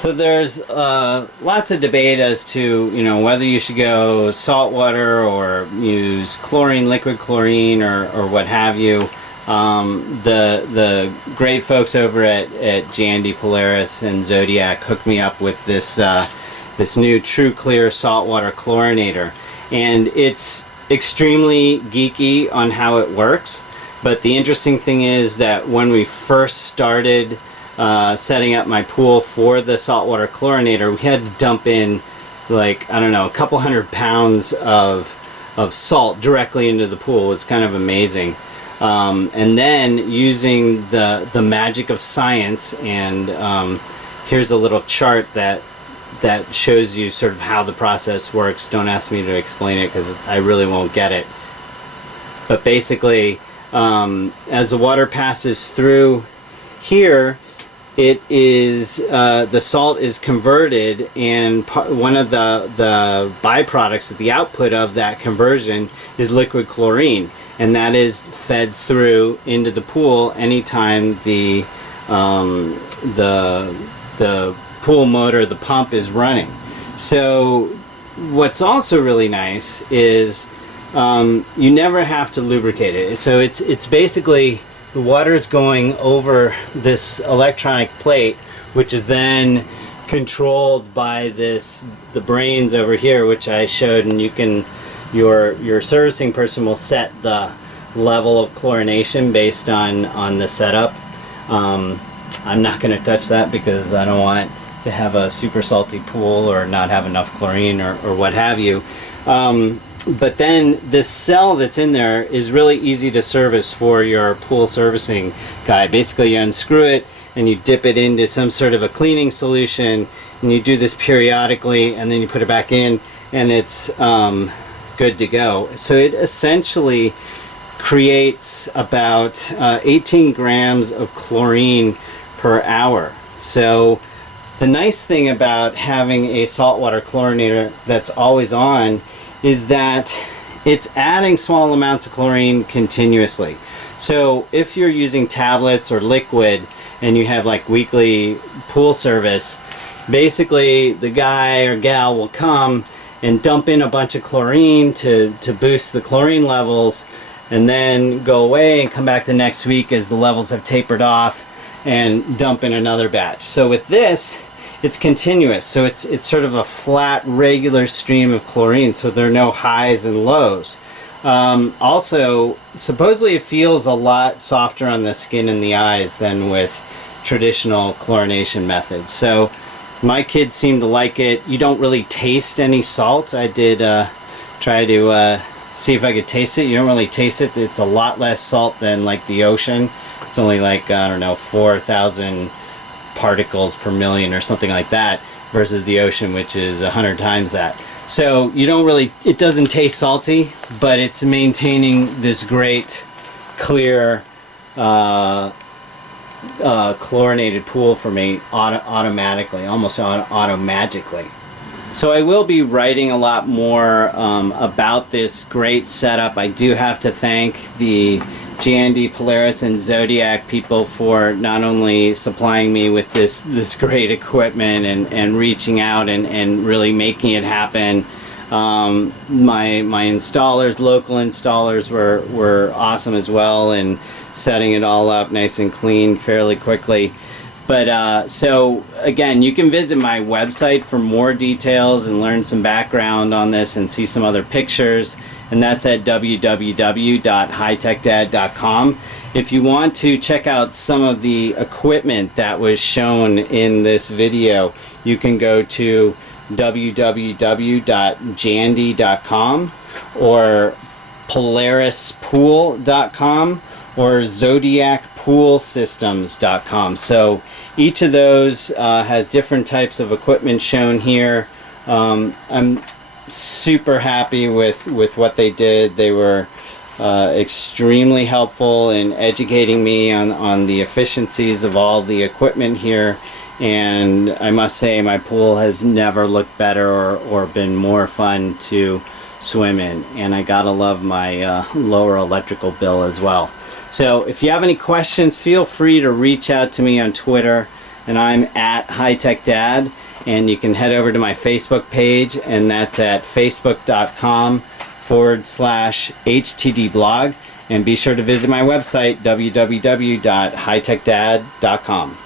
So there's lots of debate as to, you know, whether you should go salt water or use chlorine, liquid chlorine, or what have you. The great folks over at Jandy Polaris and Zodiac hooked me up with this this new TruClear Saltwater Chlorinator, and it's extremely geeky on how it works. But the interesting thing is that when we first started setting up my pool for the saltwater chlorinator, we had to dump in, like, I don't know, a couple 100 pounds of salt directly into the pool. It's kind of amazing. And then using the magic of science, and here's a little chart that shows you sort of how the process works. Don't ask me to explain it because I really won't get it. But basically, as the water passes through here, it is the salt is converted, and one of the byproducts, the output of that conversion, is liquid chlorine, and that is fed through into the pool anytime the pool motor, the pump, is running. So what's also really nice is you never have to lubricate it. So it's basically the water is going over this electronic plate, which is then controlled by the brains over here, which I showed, and you can, your servicing person will set the level of chlorination based on the setup. I'm not going to touch that because I don't want to have a super salty pool or not have enough chlorine or what have you. But then this cell that's in there is really easy to service for your pool servicing guy. Basically, you unscrew it and you dip it into some sort of a cleaning solution, and you do this periodically, and then you put it back in, and it's good to go. So it essentially creates about 18 grams of chlorine per hour. So the nice thing about having a saltwater chlorinator that's always on is that it's adding small amounts of chlorine continuously. So if you're using tablets or liquid and you have like weekly pool service, basically the guy or gal will come and dump in a bunch of chlorine to boost the chlorine levels, and then go away and come back the next week as the levels have tapered off and dump in another batch. So with this, it's continuous, so it's sort of a flat, regular stream of chlorine, so there are no highs and lows. Also, supposedly it feels a lot softer on the skin and the eyes than with traditional chlorination methods. So my kids seem to like it. You don't really taste any salt. I did try to see if I could taste it. You don't really taste it. It's a lot less salt than like the ocean. It's only like, I don't know, 4,000 particles per million or something like that, versus the ocean, which is 100 times that. So you don't really, it doesn't taste salty, but it's maintaining this great clear chlorinated pool for me automatically, almost automagically. So I will be writing a lot more about this great setup. I do have to thank the Jandy, Polaris, and Zodiac people for not only supplying me with this great equipment and reaching out and really making it happen. My installers, local installers, were awesome as well, and setting it all up nice and clean fairly quickly. But so again, you can visit my website for more details and learn some background on this and see some other pictures, and that's at www.HighTechDad.com. If you want to check out some of the equipment that was shown in this video, you can go to www.jandy.com or polarispool.com or zodiacpoolsystems.com. So each of those has different types of equipment shown here. I'm super happy with what they did. They were extremely helpful in educating me on the efficiencies of all the equipment here, and I must say my pool has never looked better or been more fun to swim in, and I gotta love my lower electrical bill as well. So if you have any questions, feel free to reach out to me on Twitter and I'm at HighTechDad, and you can head over to my Facebook page, and that's at facebook.com/HTDblog, and be sure to visit my website www.hightechdad.com.